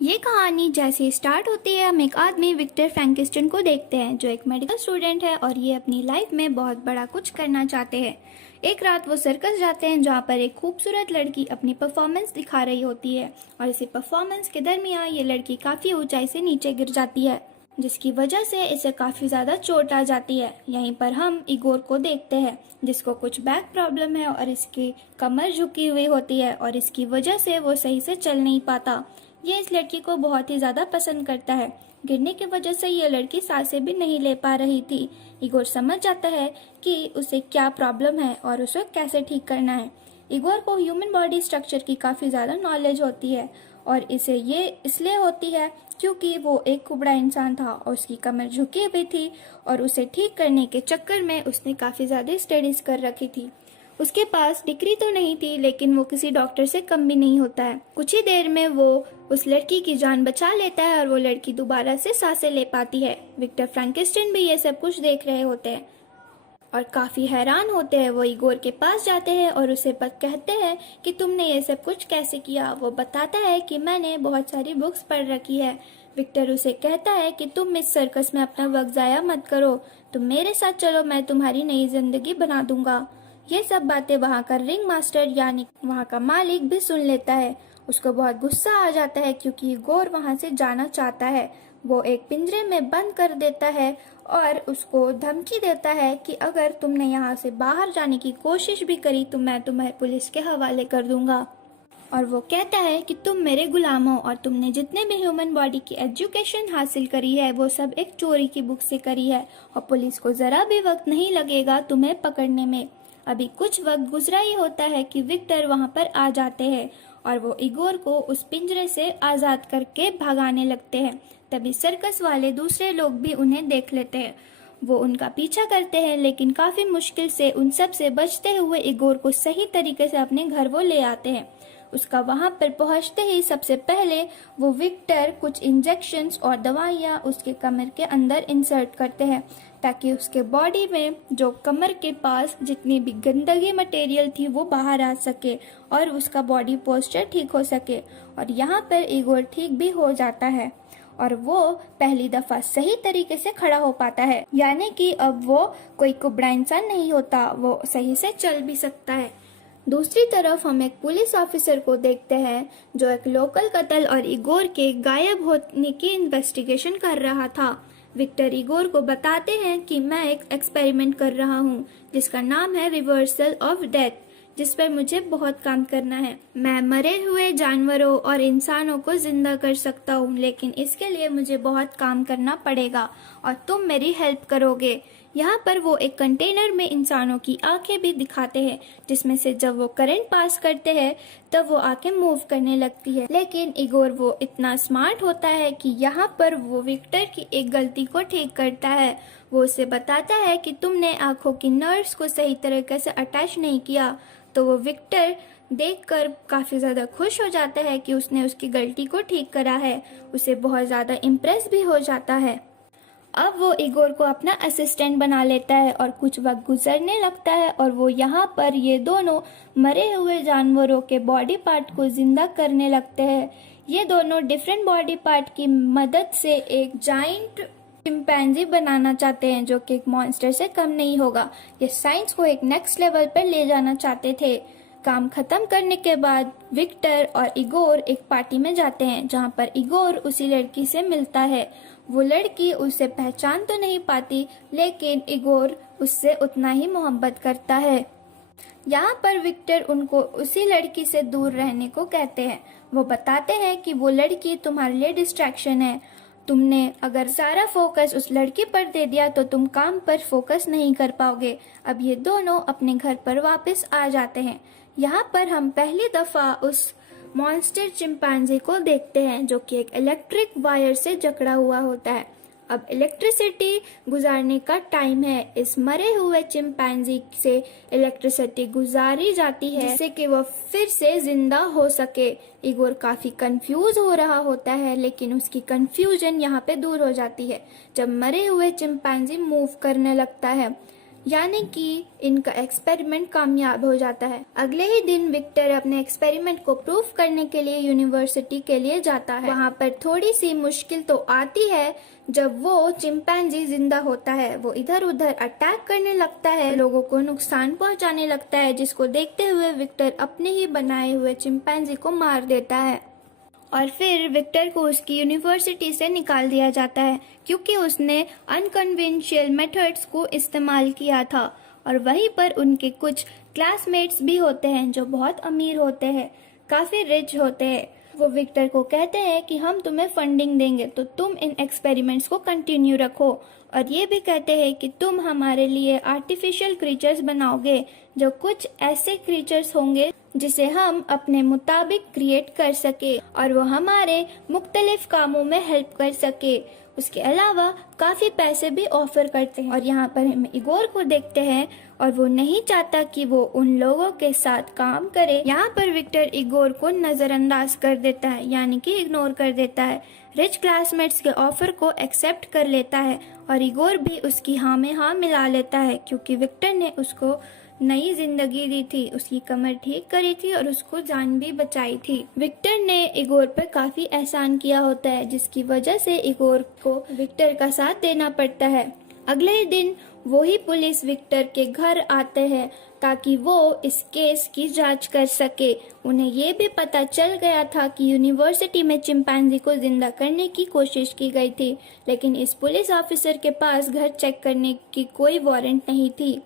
ये कहानी जैसे स्टार्ट होती है, हम एक आदमी विक्टर फ्रैंकिस्टन को देखते हैं जो एक मेडिकल स्टूडेंट है और ये अपनी लाइफ में बहुत बड़ा कुछ करना चाहते हैं। एक रात वो सर्कस जाते हैं जहाँ पर एक खूबसूरत लड़की अपनी परफॉर्मेंस दिखा रही होती है और इसी परफॉर्मेंस के दरमियान ये लड़की काफ़ी ऊंचाई से नीचे गिर जाती है, जिसकी वजह से इसे काफ़ी ज़्यादा चोट आ जाती है। यहीं पर हम इगोर को देखते हैं जिसको कुछ बैक प्रॉब्लम है और इसकी कमर झुकी हुई होती है और इसकी वजह से वो सही से चल नहीं पाता। ये इस लड़की को बहुत ही ज़्यादा पसंद करता है। गिरने की वजह से ये लड़की सांसें भी नहीं ले पा रही थी। इगोर समझ जाता है कि उसे क्या प्रॉब्लम है और उसे कैसे ठीक करना है। इगोर को ह्यूमन बॉडी स्ट्रक्चर की काफ़ी ज़्यादा नॉलेज होती है और इसे ये इसलिए होती है क्योंकि वो एक कुबड़ा इंसान था और उसकी कमर झुकी हुई थी और उसे ठीक करने के चक्कर में उसने काफ़ी ज़्यादा स्टडीज़ कर रखी थी। उसके पास डिग्री तो नहीं थी लेकिन वो किसी डॉक्टर से कम भी नहीं होता है। कुछ ही देर में वो उस लड़की की जान बचा लेता है और वो लड़की दोबारा से सांसें ले पाती है। विक्टर फ्रैंकिस्टन भी ये सब कुछ देख रहे होते हैं और काफ़ी हैरान होते हैं। वो इगोर के पास जाते हैं और उसे कहते हैं कि तुमने ये सब कुछ कैसे किया। वो बताता है कि मैंने बहुत सारी बुक्स पढ़ रखी है। विक्टर उसे कहता है कि तुम इस सर्कस में अपना वक्त ज़ाया मत करो, तुम मेरे साथ चलो, मैं तुम्हारी नई जिंदगी बना दूंगा। ये सब बातें वहाँ का रिंग मास्टर यानी वहाँ का मालिक भी सुन लेता है। उसको बहुत गुस्सा आ जाता है क्योंकि इगोर वहाँ से जाना चाहता है। वो एक पिंजरे में बंद कर देता है और उसको धमकी देता है कि अगर तुमने यहाँ से बाहर जाने की कोशिश भी करी तो मैं तुम्हें पुलिस के हवाले कर दूंगा। और वो कहता है कि तुम मेरे गुलाम हो और तुमने जितने भी ह्यूमन बॉडी की एजुकेशन हासिल करी है वो सब एक चोरी की बुक से करी है और पुलिस को ज़रा भी वक्त नहीं लगेगा तुम्हें पकड़ने में। अभी कुछ वक्त गुजरा ही होता है कि विक्टर वहाँ पर आ जाते हैं और वो इगोर को उस पिंजरे से आज़ाद करके भगाने लगते हैं। तभी सर्कस वाले दूसरे लोग भी उन्हें देख लेते हैं। वो उनका पीछा करते हैं लेकिन काफ़ी मुश्किल से उन सब से बचते हुए इगोर को सही तरीके से अपने घर वो ले आते हैं। उसका वहां पर पहुंचते ही सबसे पहले वो विक्टर कुछ इंजेक्शंस और दवाइयाँ उसके कमर के अंदर इंसर्ट करते हैं ताकि उसके बॉडी में जो कमर के पास जितनी भी गंदगी मटेरियल थी वो बाहर आ सके और उसका बॉडी पोस्चर ठीक हो सके। और यहाँ पर इगोर ठीक भी हो जाता है और वो पहली दफा सही तरीके से खड़ा हो पाता है, यानी कि अब वो कोई कुबड़ा इंसान नहीं होता, वो सही से चल भी सकता है। दूसरी तरफ हम एक पुलिस ऑफिसर को देखते हैं जो एक लोकल कत्ल और इगोर के गायब होने की इन्वेस्टिगेशन कर रहा था। विक्टर इगोर को बताते हैं कि मैं एक एक्सपेरिमेंट कर रहा हूँ जिसका नाम है रिवर्सल ऑफ डेथ, जिस पर मुझे बहुत काम करना है। मैं मरे हुए जानवरों और इंसानों को जिंदा कर सकता हूँ लेकिन इसके लिए मुझे बहुत काम करना पड़ेगा और तुम मेरी हेल्प करोगे। यहाँ पर वो एक कंटेनर में इंसानों की आंखें भी दिखाते हैं जिसमें से जब वो करंट पास करते हैं तब वो आंखें मूव करने लगती है। लेकिन इगोर वो इतना स्मार्ट होता है कि यहाँ पर वो विक्टर की एक गलती को ठीक करता है। वो उसे बताता है कि तुमने आंखों की नर्व्स को सही तरीके से अटैच नहीं किया। तो वो विक्टर देखकर काफ़ी ज़्यादा खुश हो जाता है कि उसने उसकी गलती को ठीक करा है। उसे बहुत ज़्यादा इम्प्रेस भी हो जाता है। अब वो इगोर को अपना असिस्टेंट बना लेता है और कुछ वक्त गुजरने लगता है और वो यहाँ पर ये दोनों मरे हुए जानवरों के बॉडी पार्ट को जिंदा करने लगते हैं। ये दोनों डिफरेंट बॉडी पार्ट की मदद से एक जाइंट चिंपैंजी बनाना चाहते हैं जो कि एक मॉन्स्टर से कम नहीं होगा। ये साइंस को एक नेक्स्ट लेवल पर ले जाना चाहते थे। काम खत्म करने के बाद विक्टर और इगोर एक पार्टी में जाते हैं जहाँ पर इगोर उसी लड़की से मिलता है। वो लड़की उसे पहचान तो नहीं पाती लेकिन इगोर उससे उतना ही मोहब्बत करता है। यहाँ पर विक्टर उनको उसी लड़की से दूर रहने को कहते हैं। वो बताते हैं कि वो लड़की तुम्हारे लिए डिस्ट्रैक्शन है, तुमने अगर सारा फोकस उस लड़की पर दे दिया तो तुम काम पर फोकस नहीं कर पाओगे। अब ये दोनों अपने घर पर वापस आ जाते हैं। यहाँ पर हम पहली दफा उस मॉन्स्टर चिंपैंजी को देखते हैं जो कि एक इलेक्ट्रिक वायर से जकड़ा हुआ होता है। अब इलेक्ट्रिसिटी गुजारने का टाइम है। इस मरे हुए चिंपैंजी से इलेक्ट्रिसिटी गुजारी जाती है जिससे कि वो फिर से जिंदा हो सके। इगोर काफी कंफ्यूज हो रहा होता है लेकिन उसकी कंफ्यूजन यहाँ पे दूर हो जाती है जब मरे हुए चिंपैंजी मूव करने लगता है। यानी कि इनका एक्सपेरिमेंट कामयाब हो जाता है। अगले ही दिन विक्टर अपने एक्सपेरिमेंट को प्रूव करने के लिए यूनिवर्सिटी के लिए जाता है। वहाँ पर थोड़ी सी मुश्किल तो आती है जब वो चिंपैंजी जिंदा होता है। वो इधर उधर अटैक करने लगता है, लोगों को नुकसान पहुंचाने लगता है, जिसको देखते हुए विक्टर अपने ही बनाए हुए चिंपैंजी को मार देता है और फिर विक्टर को उसकी यूनिवर्सिटी से निकाल दिया जाता है क्योंकि उसने अनकन्वेंशियल मेथड्स को इस्तेमाल किया था। और वहीं पर उनके कुछ क्लासमेट्स भी होते हैं जो बहुत अमीर होते हैं, काफ़ी रिच होते हैं। वो विक्टर को कहते हैं कि हम तुम्हें फंडिंग देंगे तो तुम इन एक्सपेरिमेंट्स को कंटिन्यू रखो, और ये भी कहते हैं कि तुम हमारे लिए आर्टिफिशियल क्रीचर्स बनाओगे, जो कुछ ऐसे क्रीचर्स होंगे जिसे हम अपने मुताबिक क्रिएट कर सके और वो हमारे मुख्तलिफ कामों में हेल्प कर सके। उसके अलावा काफ़ी पैसे भी ऑफर करते हैं। और यहाँ पर हम इगोर को देखते हैं और वो नहीं चाहता कि वो उन लोगों के साथ काम करे। यहाँ पर विक्टर इगोर को नज़रअंदाज कर देता है, यानी कि इग्नोर कर देता है। रिच क्लासमेट्स के ऑफर को एक्सेप्ट कर लेता है और इगोर भी उसकी हाँ में हाँ मिला लेता है क्योंकि विक्टर ने उसको नई जिंदगी दी थी, उसकी कमर ठीक करी थी और उसको जान भी बचाई थी। विक्टर ने इगोर पर काफी एहसान किया होता है, जिसकी वजह से इगोर को विक्टर का साथ देना पड़ता है। अगले ही दिन वही पुलिस विक्टर के घर आते हैं ताकि वो इस केस की जांच कर सके। उन्हें ये भी पता चल गया था कि यूनिवर्सिटी में चिंपैंजी को जिंदा करने की कोशिश की गई थी, लेकिन इस पुलिस ऑफिसर के पास घर चेक करने की कोई वारंट नहीं थी,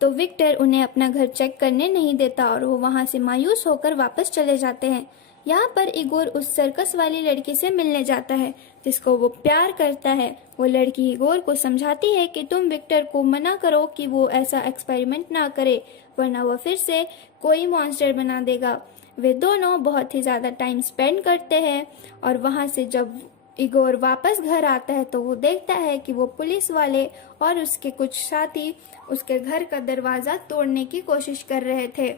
तो विक्टर उन्हें अपना घर चेक करने नहीं देता और वो वहाँ से मायूस होकर वापस चले जाते हैं। यहाँ पर इगोर उस सर्कस वाली लड़की से मिलने जाता है जिसको वो प्यार करता है। वो लड़की इगोर को समझाती है कि तुम विक्टर को मना करो कि वो ऐसा एक्सपेरिमेंट ना करे, वरना वो फिर से कोई मॉन्स्टर बना देगा। वे दोनों बहुत ही ज़्यादा टाइम स्पेंड करते हैं और वहाँ से जब इगोर वापस घर आता है तो वो देखता है कि वो पुलिस वाले और उसके कुछ साथी उसके घर का दरवाज़ा तोड़ने की कोशिश कर रहे थे।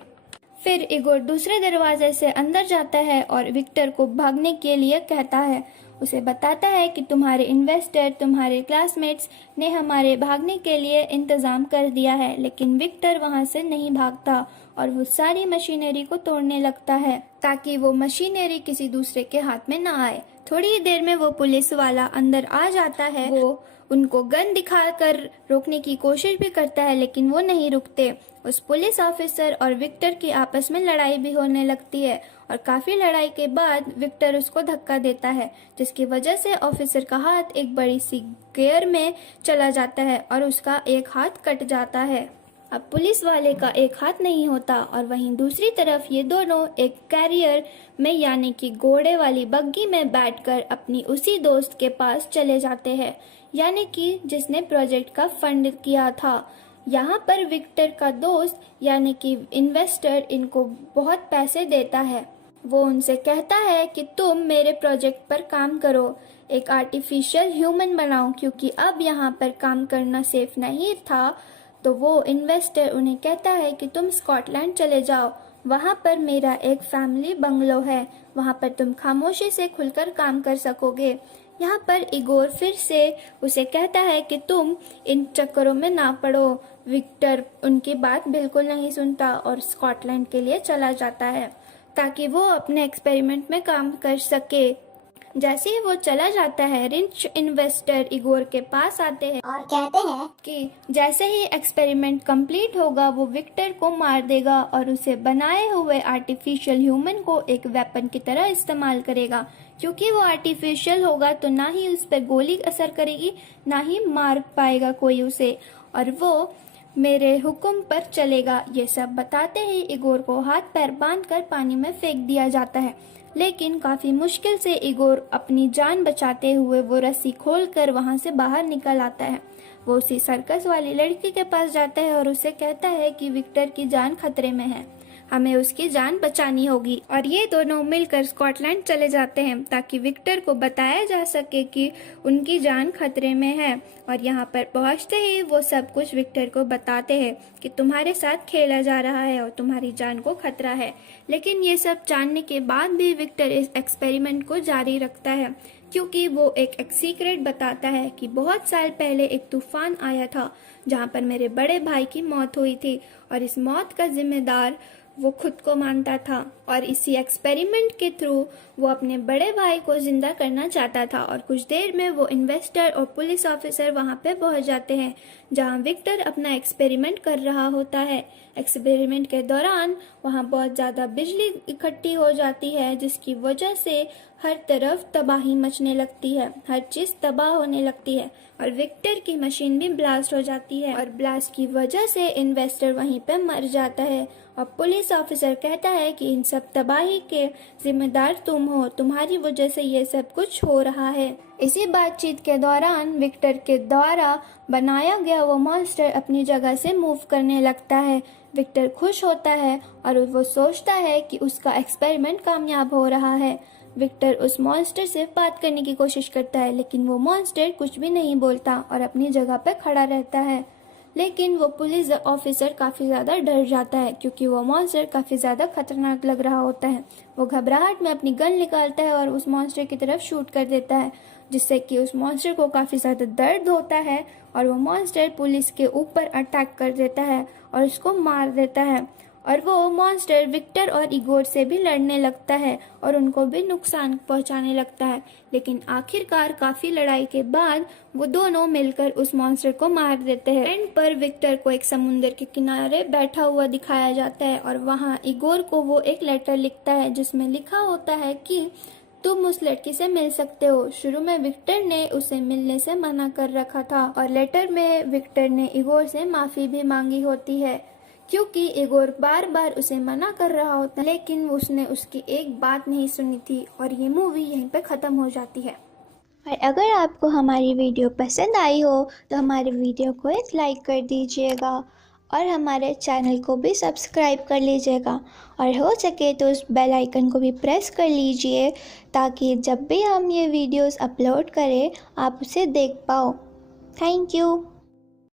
फिर इगोर दूसरे दरवाजे से अंदर जाता है और विक्टर को भागने के लिए कहता है। उसे बताता है कि तुम्हारे इन्वेस्टर, तुम्हारे क्लासमेट्स ने हमारे भागने के लिए इंतज़ाम कर दिया है, लेकिन विक्टर वहाँ से नहीं भागता और वो सारी मशीनरी को तोड़ने लगता है ताकि वो मशीनरी किसी दूसरे के हाथ में ना आए। थोड़ी ही देर में वो पुलिस वाला अंदर आ जाता है। वो उनको गन दिखाकर रोकने की कोशिश भी करता है, लेकिन वो नहीं रुकते। उस पुलिस ऑफिसर और विक्टर की आपस में लड़ाई भी होने लगती है और काफ़ी लड़ाई के बाद विक्टर उसको धक्का देता है, जिसकी वजह से ऑफिसर का हाथ एक बड़ी सी गियर में चला जाता है और उसका एक हाथ कट जाता है। अब पुलिस वाले का एक हाथ नहीं होता और वहीं दूसरी तरफ ये दोनों एक कैरियर में, यानी कि घोड़े वाली बग्गी में बैठकर अपनी उसी दोस्त के पास चले जाते हैं, यानी कि जिसने प्रोजेक्ट का फंड किया था। यहाँ पर विक्टर का दोस्त यानी कि इन्वेस्टर इनको बहुत पैसे देता है। वो उनसे कहता है कि तुम मेरे प्रोजेक्ट पर काम करो, एक आर्टिफिशियल ह्यूमन बनाओ, क्योंकि अब यहाँ पर काम करना सेफ नहीं था। तो वो इन्वेस्टर उन्हें कहता है कि तुम स्कॉटलैंड चले जाओ, वहाँ पर मेरा एक फैमिली बंगलो है, वहाँ पर तुम खामोशी से खुलकर काम कर सकोगे। यहाँ पर इगोर फिर से उसे कहता है कि तुम इन चक्करों में ना पड़ो। विक्टर उनकी बात बिल्कुल नहीं सुनता और स्कॉटलैंड के लिए चला जाता है ताकि वो अपने एक्सपेरिमेंट में काम कर सके। जैसे ही वो चला जाता है, रिच इन्वेस्टर इगोर के पास आते हैं और कहते हैं कि जैसे ही एक्सपेरिमेंट कंप्लीट होगा वो विक्टर को मार देगा और उसे बनाए हुए आर्टिफिशियल ह्यूमन को एक वेपन की तरह इस्तेमाल करेगा। क्योंकि वो आर्टिफिशियल होगा तो ना ही उस पर गोली असर करेगी, ना ही मार पाएगा कोई उसे, और वो मेरे हुक्म पर चलेगा। ये सब बताते ही इगोर को हाथ पैर बांधकर पानी में फेंक दिया जाता है, लेकिन काफ़ी मुश्किल से इगोर अपनी जान बचाते हुए वो रस्सी खोलकर वहाँ से बाहर निकल आता है। वो उसी सर्कस वाली लड़की के पास जाता है और उसे कहता है कि विक्टर की जान खतरे में है। हमें उसकी जान बचानी होगी। और ये दोनों मिलकर स्कॉटलैंड चले जाते हैं ताकि विक्टर को बताया जा सके कि उनकी जान खतरे में है। और यहाँ पर पहुँचते ही वो सब कुछ विक्टर को बताते हैं कि तुम्हारे साथ खेला जा रहा है और तुम्हारी जान को खतरा है। लेकिन ये सब जानने के बाद भी विक्टर इस एक्सपेरिमेंट को जारी रखता है, क्योंकि वो एक सीक्रेट बताता है कि बहुत साल पहले एक तूफान आया था जहाँ पर मेरे बड़े भाई की मौत हुई थी, और इस मौत का जिम्मेदार वो खुद को मानता था। और इसी एक्सपेरिमेंट के थ्रू वो अपने बड़े भाई को जिंदा करना चाहता था। और कुछ देर में वो इन्वेस्टर और पुलिस ऑफिसर वहाँ पे पहुँच जाते हैं जहाँ विक्टर अपना एक्सपेरिमेंट कर रहा होता है। एक्सपेरिमेंट के दौरान वहाँ बहुत ज़्यादा बिजली इकट्ठी हो जाती है, जिसकी वजह से हर तरफ तबाही मचने लगती है, हर चीज़ तबाह होने लगती है और विक्टर की मशीन भी ब्लास्ट हो जाती है। और ब्लास्ट की वजह से इन्वेस्टर वहीं पे मर जाता है और पुलिस ऑफिसर कहता है कि इन सब तबाही के जिम्मेदार तुम हो, तुम्हारी वजह से ये सब कुछ हो रहा है। इसी बातचीत के दौरान विक्टर के द्वारा बनाया गया वो मॉन्स्टर अपनी जगह से मूव करने लगता है। विक्टर खुश होता है और वो सोचता है कि उसका एक्सपेरिमेंट कामयाब हो रहा है। विक्टर उस मॉन्स्टर से बात करने की कोशिश करता है, लेकिन वो मॉन्स्टर कुछ भी नहीं बोलता और अपनी जगह पर खड़ा रहता है। लेकिन वो पुलिस ऑफिसर काफ़ी ज़्यादा डर जाता है, क्योंकि वो मॉन्स्टर काफ़ी ज़्यादा खतरनाक लग रहा होता है। वो घबराहट में अपनी गन निकालता है और उस मॉन्स्टर की तरफ शूट कर देता है, जिससे कि उस मॉन्स्टर को काफ़ी ज़्यादा दर्द होता है और वो मॉन्स्टर पुलिस के ऊपर अटैक कर देता है और उसको मार देता है। और वो मॉन्स्टर विक्टर और इगोर से भी लड़ने लगता है और उनको भी नुकसान पहुंचाने लगता है। लेकिन आखिरकार काफ़ी लड़ाई के बाद वो दोनों मिलकर उस मॉन्स्टर को मार देते हैं। एंड पर विक्टर को एक समुंदर के किनारे बैठा हुआ दिखाया जाता है और वहाँ इगोर को वो एक लेटर लिखता है जिसमें लिखा होता है कि तुम उस लड़की से मिल सकते हो। शुरू में विक्टर ने उसे मिलने से मना कर रखा था और लेटर में विक्टर ने इगोर से माफ़ी भी मांगी होती है, क्योंकि इगोर बार बार उसे मना कर रहा होता है, लेकिन उसने उसकी एक बात नहीं सुनी थी। और ये मूवी यहीं पे ख़त्म हो जाती है। और अगर आपको हमारी वीडियो पसंद आई हो तो हमारे वीडियो को एक लाइक कर दीजिएगा और हमारे चैनल को भी सब्सक्राइब कर लीजिएगा, और हो सके तो उस बेल आइकन को भी प्रेस कर लीजिए ताकि जब भी हम ये वीडियोस अपलोड करें आप उसे देख पाओ। Thank you.